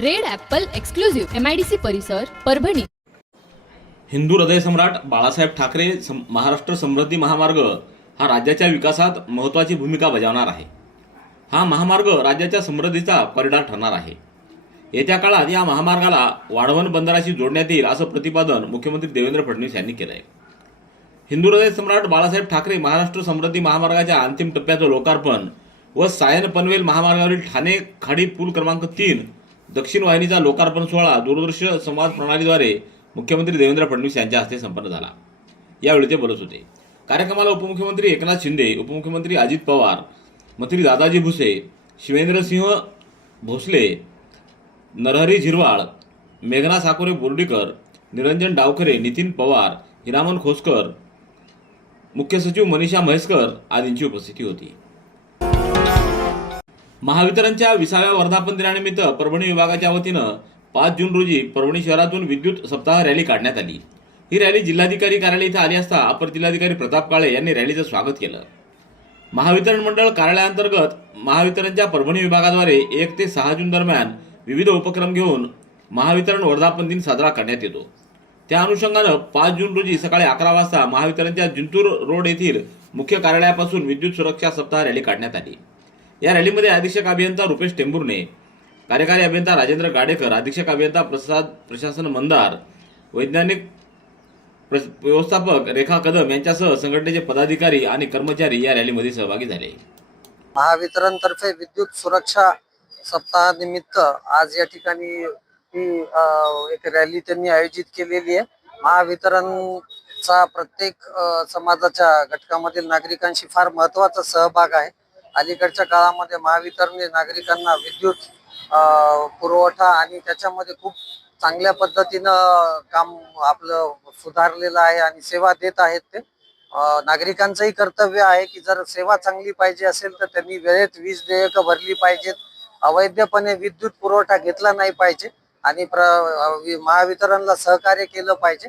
Red apple exclusive. MIDC परिसर परभणी. हिंदू हृदयसम्राट बाळासाहेब ठाकरे सम- महाराष्ट्र समृद्धी महामार्ग हा राज्याच्या विकासात महत्त्वाची भूमिका बजावणार आहे. हा महामार्ग राज्याच्या समृद्धीचा कॉरिडॉर ठरणार आहे. येत्या काळात या महामार्गाला वाढवण बंदराशी जोडण्यात येईल असं प्रतिपादन मुख्यमंत्री देवेंद्र फडणवीस यांनी केलं आहे हिंदू हृदय सम्राट बाळासाहेब ठाकरे महाराष्ट्र समृद्धी महामार्गाच्या अंतिम टप्प्याचं लोकार्पण व सायन पनवेल महामार्गावरील ठाणे खाडी पूल क्रमांक तीन दक्षिण वाहिनीचा लोकार्पण सोहळा दूरदृश्य संवाद प्रणालीद्वारे मुख्यमंत्री देवेंद्र फडणवीस यांच्या हस्ते संपन्न झाला. यावेळी ते बोलत होते. कार्यक्रमाला उपमुख्यमंत्री एकनाथ शिंदे उपमुख्यमंत्री अजित पवार मंत्री दादाजी भुसे शिवेंद्रसिंह भोसले नरहरी झिरवाळ मेघना साकोरे बोर्डीकर निरंजन डावखरे नितीन पवार हिरामन खोसकर मुख्य सचिव मनीषा म्हैसकर आदींची उपस्थिती होती. महावितरणच्या विसाव्या वर्धापन दिनानिमित्त परभणी विभागाच्या वतीनं पाच जून रोजी परभणी शहरातून विद्युत सप्ताह रॅली काढण्यात आली. ही रॅली जिल्हाधिकारी कार्यालय इथं आली असता अपर जिल्हाधिकारी प्रताप काळे यांनी रॅलीचं स्वागत केलं. महावितरण मंडळ कार्यालयाअंतर्गत महावितरणच्या परभणी विभागाद्वारे एक ते सहा जून दरम्यान विविध उपक्रम घेऊन महावितरण वर्धापन दिन साजरा करण्यात येतो. त्या अनुषंगानं पाच जून रोजी सकाळी अकरा वाजता महावितरणच्या जिंतूर रोड येथील मुख्य कार्यालयापासून विद्युत सुरक्षा सप्ताह रॅली काढण्यात आली. या रॅलीमध्ये अधीक्षक अभियंता रुपेश टेंभुर्णे कार्यकारी अभियंता राजेंद्र गाडेकर अधीक्षक अभियंता प्रसाद प्रशासन मंदार वैज्ञानिक व्यवस्थापक रेखा कदम यांच्यासह संघटनेचे पदाधिकारी आणि कर्मचारी या रॅलीमध्ये सहभागी झाले. महावितरणतर्फे विद्युत सुरक्षा सप्ताहानिमित्त आज या ठिकाणी ही एक रॅली त्यांनी आयोजित केलेली आहे. महावितरणचा प्रत्येक समाजाच्या घटकामधील नागरिकांशी फार महत्त्वाचा सहभाग आहे. अलीकडच्या काळामध्ये महावितरणने नागरिकांना विद्युत पुरवठा आणि त्याच्यामध्ये खूप चांगल्या पद्धतीनं काम आपलं सुधारलेलं आहे आणि सेवा देत आहेत ते. नागरिकांचंही कर्तव्य आहे की जर सेवा चांगली पाहिजे असेल तर त्यांनी वेळेत वीज देयकं भरली पाहिजेत. अवैधपणे विद्युत पुरवठा घेतला नाही पाहिजे आणि महावितरणला सहकार्य केलं पाहिजे.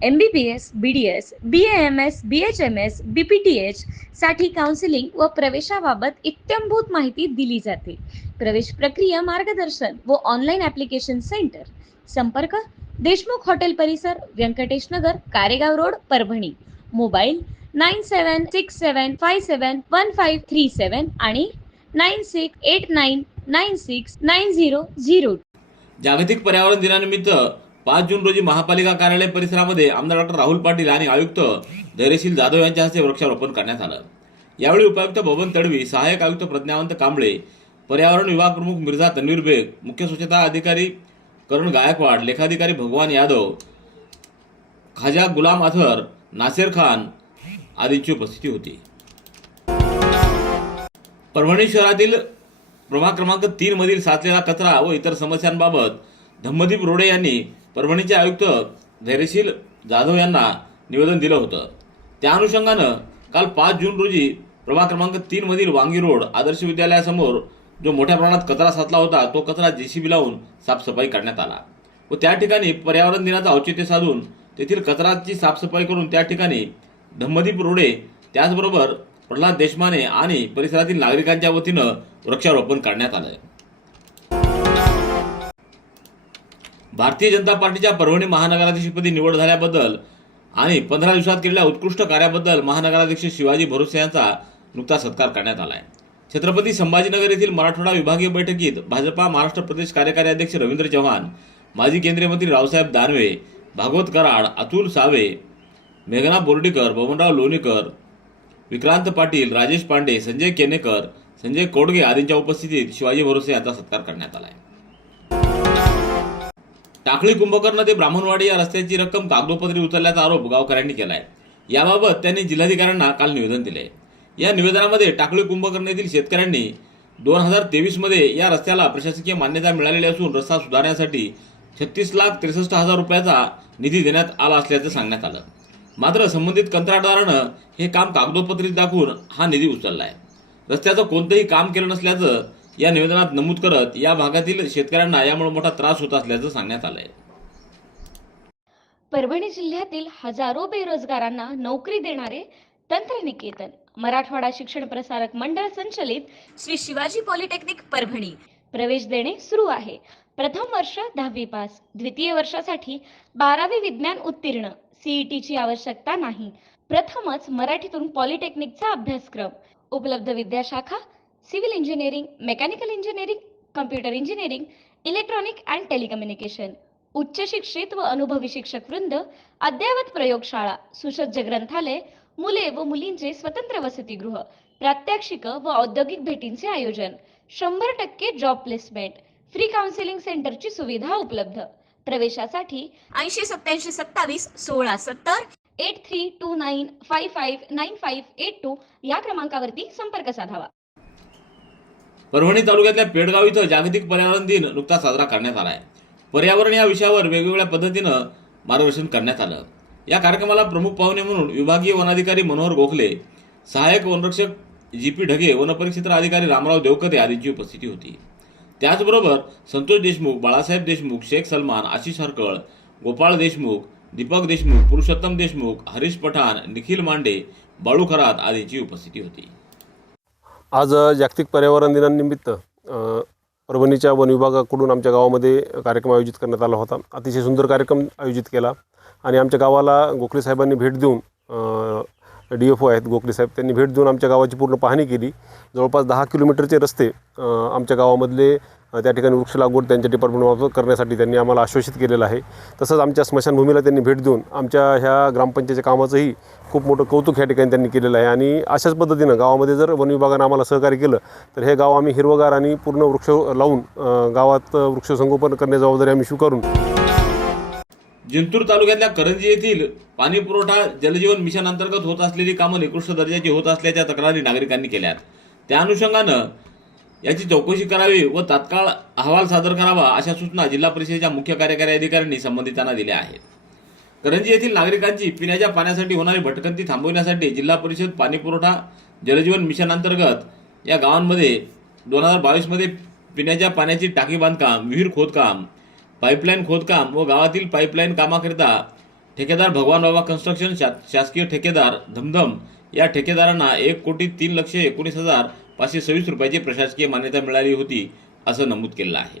M B B S B D S B M S B H M S B P T H साठी काउन्सिलिंग व प्रवेशाबाबत इत्यंभूत माहिती दिली जाते. प्रवेश प्रक्रिया मार्गदर्शन व ऑनलाईन ॲप्लिकेशन सेंटर संपर्क देशमुख हॉटेल परिसर Vyankatesh Nagar Karegaon road Parbhani. Mobile nine seven six seven five seven one five three seven आणि nine six eight nine nine six nine zero zero जागतिक पर्यावरण दिनानिमित्त पाच जून रोजी महापालिका कार्यालय परिसरामध्ये आमदार डॉक्टर राहुल पाटील आणि आयुक्त धैर्यशील जाधव यांच्या हस्ते वृक्षारोपण करण्यात आलं. यावेळी उपायुक्त भवन तडवी सहाय्यक आयुक्त प्रज्ञावंत कांबळे पर्यावरण विभाग प्रमुख मिर्झा तन्वीर बेग मुख्य स्वच्छता अधिकारी करण गायकवाड लेखाधिकारी भगवान यादव खाजा गुलाम अथर नासेर खान आदींची उपस्थिती होती. परभणी शहरातील प्रभाग क्रमांक तीन मधील साचलेला कचरा व इतर समस्यांबाबत धम्मदीप रोडे यांनी परभणीचे आयुक्त धैर्यशील जाधव यांना निवेदन दिलं होतं. त्या अनुषंगानं काल पाच जून रोजी प्रभाग क्रमांक तीन मधील वांगी रोड आदर्श विद्यालयासमोर जो मोठ्या प्रमाणात कचरा साचला होता तो कचरा जेसीबी लावून साफसफाई करण्यात आला. व त्या ठिकाणी पर्यावरण दिनाचं औचित्य साधून तेथील कचराची साफसफाई करून त्या ठिकाणी धम्मदीप रोडे त्याचबरोबर प्रल्हाद देशमाने आणि परिसरातील नागरिकांच्या वतीनं वृक्षारोपण करण्यात आलं भारतीय जनता पार्टीच्या परभणी महानगराध्यक्षपदी निवड झाल्याबद्दल आणि पंधरा दिवसात केलेल्या उत्कृष्ट कार्याबद्दल महानगराध्यक्ष शिवाजी भरोसे यांचा नुकताच सत्कार करण्यात आला आहे छत्रपती संभाजीनगर येथील मराठवाडा विभागीय बैठकीत भाजपा महाराष्ट्र प्रदेश कार्यकारी अध्यक्ष रवींद्र चव्हाण माजी केंद्रीय मंत्री रावसाहेब दानवे भागवत कराड अतुल सावे मेघना बोर्डीकर बबनराव लोणीकर विक्रांत पाटील राजेश पांडे संजय केनेकर संजय कोडगे आदींच्या उपस्थितीत शिवाजी भरोसे यांचा सत्कार करण्यात आला आहे टाकळी कुंभकर्ण ते ब्राह्मणवाडी या रस्त्याची रक्कम कागदोपत्री उचलल्याचा आरोप गावकऱ्यांनी केलाय. याबाबत त्यांनी जिल्हाधिकाऱ्यांना काल निवेदन दिले. या निवेदनामध्ये टाकळी कुंभकर्ण येथील शेतकऱ्यांनी दोन हजार तेवीसमध्ये या रस्त्याला प्रशासकीय मान्यता मिळालेली असून रस्ता सुधारण्यासाठी छत्तीस लाख त्रेसष्ट हजार रुपयाचा निधी देण्यात आला असल्याचं सांगण्यात आलं. मात्र संबंधित कंत्राटदारानं हे काम कागदोपत्रीत दाखवून हा निधी उचलला आहे रस्त्याचं कोणतंही काम केलं नसल्याचं या निवेदनात नमूद करत या भागातील शेतकऱ्यांना यामुळे मोठा त्रास होत असल्याचं सांगण्यात आलंय. परभणी जिल्ह्यातील हजारो बेरोजगारांना नोकरी देणारे तंत्रनिकेतन मराठवाडा शिक्षण प्रसारक मंडळ संचलित श्री शिवाजी पॉलिटेक्निक परभणी. प्रवेश देणे सुरू आहे. प्रथम वर्ष दहावी पास द्वितीय वर्षासाठी बारावी विज्ञान उत्तीर्ण सीईटीची आवश्यकता नाही. प्रथमच मराठीतून पॉलिटेक्निकचा अभ्यासक्रम. उपलब्ध विद्याशाखा civil engineering mechanical engineering computer engineering electronic and telecommunication. उच्च शिक्षित व अनुभवी शिक्षक वृंद अद्ययावत प्रयोगशाळा सुसज्ज ग्रंथालय मुले व मुलींचे स्वतंत्र वसतिगृह प्रात्यक्षिक व औद्योगिक भेटींचे आयोजन शंभर टक्के जॉब प्लेसमेंट फ्री काउन्सिलिंग सेंटरची सुविधा उपलब्ध. प्रवेशासाठी ऐंशी सत्याऐंशी सत्तावीस सोळा सत्तर eight three two nine five five nine five eight two या क्रमांकावरती संपर्क साधावा. परभणी तालुक्यातल्या पेडगाव इथं जागतिक पर्यावरण दिन नुकताच साजरा करण्यात आला आहे. पर्यावरण या विषयावर वेगवेगळ्या पद्धतीनं मार्गदर्शन करण्यात आलं. या कार्यक्रमाला प्रमुख पाहुणे म्हणून विभागीय वनाधिकारी मनोहर गोखले सहाय्यक वनरक्षक जी पी ढगे वनपरिक्षेत्र अधिकारी रामराव देवकते आदींची उपस्थिती होती. त्याचबरोबर संतोष देशमुख बाळासाहेब देशमुख शेख सलमान आशिष हरकळ गोपाळ देशमुख दीपक देशमुख पुरुषोत्तम देशमुख हरीश पठाण निखिल मांडे बाळू खरात आदींची उपस्थिती होती. आज जागतिक पर्यावरण दिनानिमित्त परभणीच्या वन विभागाकडून आमच्या गावामध्ये कार्यक्रम आयोजित करण्यात आला होता. अतिशय सुंदर कार्यक्रम आयोजित केला आणि आमच्या गावाला गोखले साहेबांनी भेट देऊन डी एफ ओ आहेत गोखले साहेब. त्यांनी भेट देऊन आमच्या गावाची पूर्ण पाहणी केली. जवळपास दहा किलोमीटरचे रस्ते आमच्या गावामधले त्या ठिकाणी वृक्ष लागवड त्यांच्या डिपार्टमेंटमार्फत करण्यासाठी त्यांनी आम्हाला आश्वासित केलेलं आहे. तसंच आमच्या स्मशानभूमीला त्यांनी भेट देऊन आमच्या ह्या ग्रामपंचायतीच्या कामाचंही खूप मोठं कौतुक ह्या ठिकाणी त्यांनी केलेलं आहे. आणि अशाच पद्धतीनं गावामध्ये जर वन विभागानं आम्हाला सहकार्य केलं तर हे गाव आम्ही हिरवगार आणि पूर्ण वृक्ष लावून गावात वृक्षसंगोपन करण्याची जबाबदारी आम्ही स्वीकारून जिंतूर तालुक्यातल्या करंजी येथील पाणी पुरवठा जलजीवन मिशन अंतर्गत होत असलेली कामं निकृष्ट दर्जाची होत असल्याच्या तक्रारी नागरिकांनी केल्यात. त्या अनुषंगानं याची चौकशी करावी व तात्काळ अहवाल सादर करावा अशा सूचना जिल्हा परिषदेच्या मुख्य कार्यकारी अधिकाऱ्यांनी संबंधितांना दिल्या आहेत. करंजी येथील नागरिकांची पिण्याच्या पाण्यासाठी होणारी भटकंती थांबवण्यासाठी जिल्हा परिषद पाणी पुरवठा जलजीवन मिशन अंतर्गत या गावांमध्ये दोन हजार बावीसमध्ये पिण्याच्या पाण्याची टाकी बांधकाम विहीर खोदकाम पाईपलाईन खोदकाम व गावातील पाईपलाईन कामाकरिता ठेकेदार भगवान बाबा कन्स्ट्रक्शन शा शासकीय ठेकेदार धमधम या ठेकेदारांना एक कोटी तीन लक्ष एकोणीस हजार पाचशे सव्वीस रुपयाची प्रशासकीय मान्यता मिळाली होती असं नमूद केलं आहे.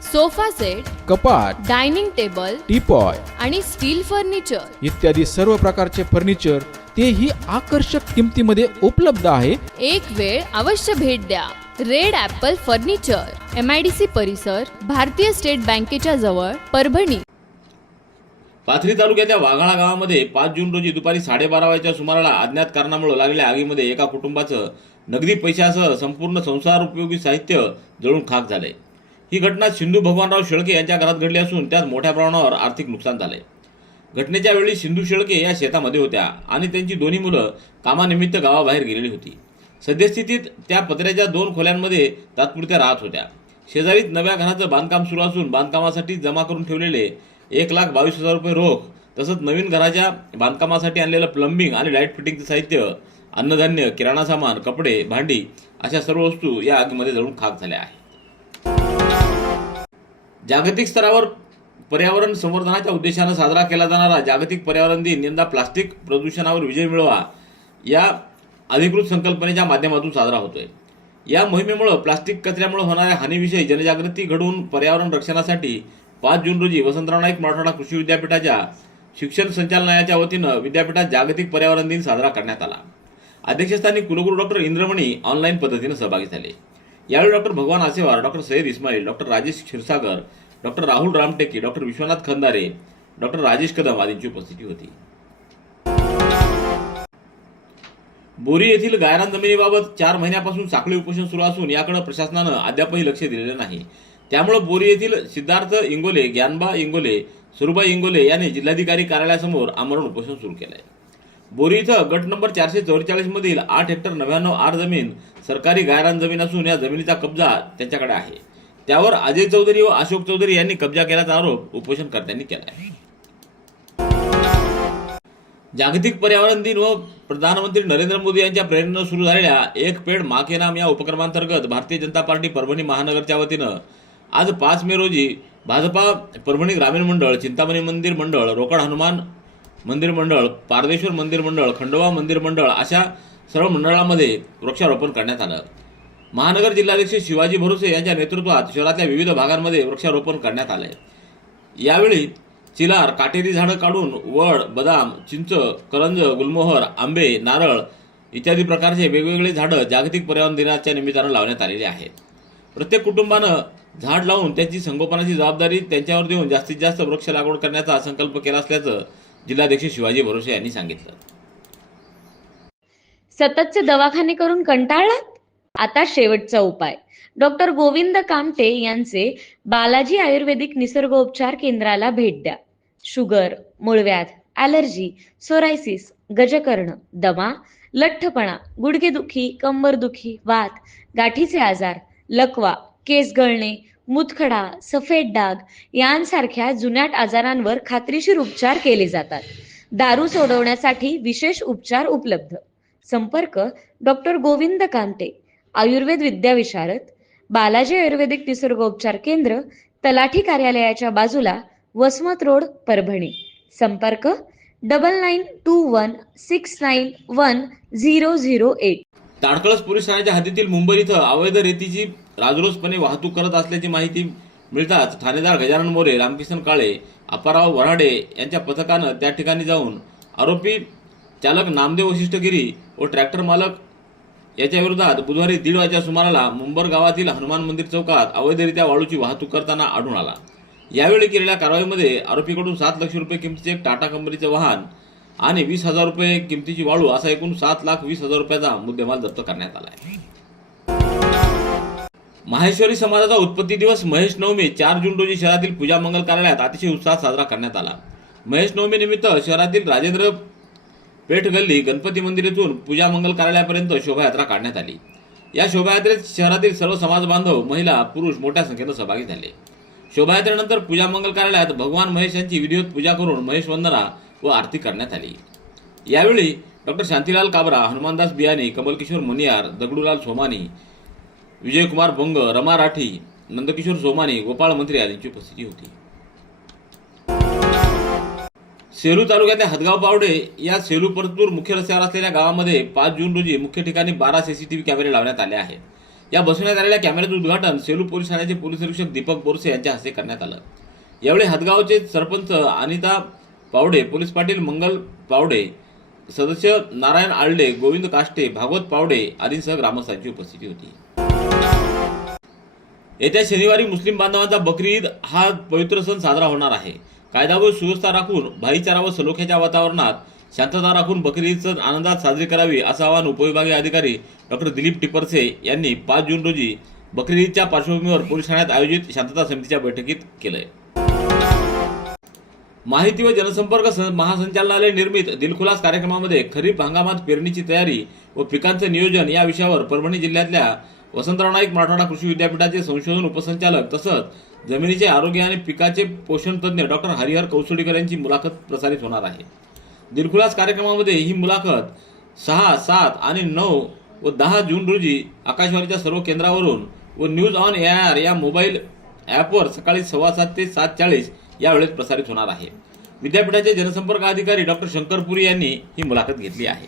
sofa set कपाट डायनिंग टेबल टीपॉय आणि स्टील फर्निचर. इत्यादी सर्व प्रकारचे फर्निचर तेही आकर्षक किमतीमध्ये उपलब्ध आहे. एक वेळ अवश्य भेट द्या. Red apple furniture M I D C परिसर भारतीय स्टेट बँकेच्या जवळ परभणी. पाथरी तालुक्याच्या वाघाळा गावामध्ये पाच जून रोजी दुपारी साडेबारा वाजेच्या सुमाराला अज्ञात कारणामुळे लागलेल्या आगीमध्ये एका कुटुंबाचं नगदी पैशासह संपूर्ण संसार उपयोगी साहित्य जळून खाक झाले. ही घटना सिंधू भगवानराव शेळके यांच्या घरात घडली असून त्यात मोठ्या प्रमाणावर आर्थिक नुकसान झाले घटनेच्या वेळी सिंधू शेळके या शेतामध्ये होत्या आणि त्यांची दोन्ही मुलं कामानिमित्त गावाबाहेर गेलेली होती. सद्यस्थितीत त्या पत्र्याच्या दोन खोल्यांमध्ये तात्पुरत्या राहत होत्या. शेजारीच नव्या घराचं बांधकाम सुरू असून बांधकामासाठी जमा करून ठेवलेले एक लाख बावीस हजार रुपये रोख तसंच नवीन घराच्या बांधकामासाठी आणलेलं प्लंबिंग आणि लाइट फिटिंगचं साहित्य अन्नधान्य किराणा सामान कपडे भांडी अशा सर्व वस्तू या आगीमध्ये जळून खाक झाल्या आहेत. जागतिक स्तरावर पर्यावरण संवर्धनाच्या उद्देशानं साजरा केला जाणारा जागतिक पर्यावरण दिन यंदा प्लास्टिक प्रदूषणावर विजय मिळवा या अधिकृत संकल्पनेच्या माध्यमातून साजरा होतोय. या मोहिमेमुळे प्लास्टिक कचऱ्यामुळे होणाऱ्या हानीविषयी जनजागृती घडवून पर्यावरण रक्षणासाठी पाच जून रोजी वसंतराव नाईक मराठवाडा कृषी विद्यापीठाच्या शिक्षण संचालनालयाच्या वतीनं विद्यापीठात जागतिक पर्यावरण दिन साजरा करण्यात आला. अध्यक्षस्थानी कुलगुरू डॉक्टर इंद्रमणी ऑनलाईन पद्धतीनं सहभागी झाले. यावेळी doctor Bhagwan Asewar doctor Syed Ismail doctor Rajesh Kshirsagar doctor Rahul Ramteke doctor Vishwanath Khandare doctor Rajesh Kadam आदींची उपस्थिती होती. बोरी येथील गायरान जमिनीबाबत चार महिन्यापासून साखळी उपोषण सुरू असून याकडे प्रशासनानं अद्यापही लक्ष दिलेलं नाही. त्यामुळे बोरी येथील सिद्धार्थ इंगोले ज्ञानबा इंगोले सुरुबा इंगोले यांनी जिल्हाधिकारी कार्यालयासमोर आमरण उपोषण सुरू केलंय. बोरी इथं गट नंबर चारशे चौवेचाळीस मधील आठ हेक्टर नव्याण्णव आर जमीन सरकारी गायरान जमीन असून या जमिनीचा कब्जा त्यांच्याकडे आहे. त्यावर अजय चौधरी व अशोक चौधरी यांनी कब्जा केल्याचा आरोप उपोषणकर्त्यांनी केला आहे जागतिक पर्यावरण दिन व प्रधानमंत्री नरेंद्र मोदी यांच्या प्रेरणेनं सुरू झालेल्या एक पेड मा के नाम या उपक्रमांतर्गत भारतीय जनता पार्टी परभणी महानगरच्या वतीनं आज पाच मे रोजी भाजपा परभणी ग्रामीण मंडळ चिंतामणी मंदिर मंडळ रोकड हनुमान मंदिर मंडळ पारदेश्वर मंदिर मंडळ खंडोबा मंदिर मंडळ अशा सर्व मंडळामध्ये वृक्षारोपण करण्यात आलं. महानगर जिल्हाध्यक्ष शिवाजी भरोसे यांच्या नेतृत्वात शहरातल्या विविध भागांमध्ये वृक्षारोपण करण्यात आलं यावेळी चिलार काटेरी झाडं काढून वड बदाम चिंच करंज गुलमोहर आंबे नारळ इत्यादी प्रकारचे वेगवेगळे झाडं जागतिक पर्यावरण दिनाच्या निमित्तानं लावण्यात आलेले आहेत. प्रत्येक कुटुंबानं झाड लावून त्याची संगोपनाची जबाबदारी त्यांच्यावर देऊन जास्तीत जास्त वृक्ष लागवड करण्याचा संकल्प केला असल्याचं जिल्हाध्यक्ष शिवाजी भरोसे यांनी सांगितलं. सततचे दवाखाने करून कंटाळलात? आता शेवटचा उपाय. डॉक्टर गोविंद कामटे यांचे बालाजी आयुर्वेदिक निसर्गोपचार केंद्राला भेट द्या. शुगर मूळव्याध ॲलर्जी सोरायसिस गजकर्ण दमा लठ्ठपणा गुडघेदुखी कंबरदुखी वात गाठीचे आजार लकवा केस गळणे मुतखडा सफेद डाग यांसारख्या जुनाट आजारांवर खात्रीशीर उपचार केले जातात. दारू सोडवण्यासाठी विशेष उपचार उपलब्ध. संपर्क डॉक्टर गोविंद कांते आयुर्वेद विद्याविशारद बालाजी आयुर्वेदिक निसर्गोपचार केंद्र तलाठी कार्यालयाच्या बाजूला वसमत रोड परभणी. संपर्क double nine two one six nine one zero zero eight Tadkalas police ठाण्याच्या हद्दीतील मुंबई इथं अवैध रेतीची राजरोसपणे वाहतूक करत असल्याची माहिती मिळताच ठाणेदार गजानन मोरे रामकिशन काळे अपाराव वराडे यांच्या पथकानं त्या ठिकाणी जाऊन आरोपी चालक नामदेव वशिष्ठगिरी व ट्रॅक्टर मालक याच्या विरोधात बुधवारी दीड वाजच्या सुमाराला मुंबर गावातील हनुमान मंदिर चौकात अवैधरित्या वाळूची वाहतूक करताना आढळून आला. यावेळी केलेल्या कारवाईमध्ये आरोपीकडून सात लक्ष रुपये किमतीचे एक टाटा कंपनीचे वाहन आणि वीस हजार रुपये किमतीची वाळू असा एकूण सात लाख वीस हजार रुपयाचा मुद्देमाल जप्त करण्यात आला आहे माहेश्वरी समाजाचा उत्पत्ती दिवस महेश नवमी चार जून रोजी शहरातील पूजा मंगल कार्यालयात अतिशय उत्साहात साजरा करण्यात आला. महेश नवमी निमित्त शहरातील राजेंद्र पेठ गल्ली गणपती मंदिर येथून पूजा मंगल कार्यालयापर्यंत शोभायात्रा काढण्यात आली. या शोभायात्रेत शहरातील सर्व समाज बांधव महिला पुरुष मोठ्या संख्येनं सहभागी झाले. शोभायात्रेनंतर पूजा मंगल कार्यालयात भगवान महेश यांची विधिवत पूजा करून महेश वंदना व आरती करण्यात आली. यावेळी डॉक्टर शांतीलाल काबरा हनुमानदास बियाणी कमलकिशोर मुनियार दगडूलाल सोमानी विजयकुमार बंग रमा राठी नंदकिशोर सोमाने गोपाळ मंत्री आदींची उपस्थिती होती. सेलू तालुक्यातल्या हदगाव पावडे या सेलू परतूर मुख्य रस्त्यावर असलेल्या गावामध्ये पाच जून रोजी मुख्य ठिकाणी बारा सीसीटीव्ही कॅमेरे लावण्यात आले आहेत. या बसवण्यात आलेल्या कॅमेऱ्याचं उद्घाटन सेलू पोलीस ठाण्याचे पोलीस निरीक्षक दीपक बोरसे यांच्या हस्ते करण्यात आलं. यावेळी हदगावचे सरपंच अनिता पावडे पोलीस पाटील मंगल पावडे सदस्य नारायण आळडे गोविंद काष्टे भागवत पावडे आदींसह ग्रामस्थांची उपस्थिती होती. येत्या शनिवारी मुस्लिम बांधवांचा बकरी ईद हा पवित्र सण साजरा होणार आहे. कायदा व सुव्यवस्था राखून भाईचारा व सलोख्याच्या वातावरणात शांतता राखून बकरी ईद सण आनंदात साजरी करावी असं आवाहन उपविभागीय अधिकारी डॉक्टर दिलीप टिपरसे यांनी पाच जून रोजी बकरी ईदच्या पार्श्वभूमीवर पोलीस ठाण्यात आयोजित शांतता समितीच्या बैठकीत केलंय. माहिती व जनसंपर्क महासंचालनालय निर्मित दिलखुलास कार्यक्रमामध्ये खरीप हंगामात पेरणीची तयारी व पिकांचं नियोजन या विषयावर परभणी जिल्ह्यातल्या वसंतराव नाईक मराठवाडा कृषी विद्यापीठाचे संशोधन उपसंचालक तसंच जमिनीचे आरोग्य आणि पिकाचे पोषण तज्ज्ञ डॉक्टर हरिहर कौसुडीकर यांची मुलाखत प्रसारित होणार आहे. दिलखुलास कार्यक्रमामध्ये ही मुलाखत सहा सात आणि नऊ व दहा जून रोजी आकाशवाणीच्या सर्व केंद्रावरून व news on A I R mobile ॲपवर सकाळी सव्वा सात ते सात चाळीस या वेळेत प्रसारित होणार आहे. विद्यापीठाचे जनसंपर्क अधिकारी डॉक्टर शंकरपुरी यांनी ही मुलाखत घेतली आहे.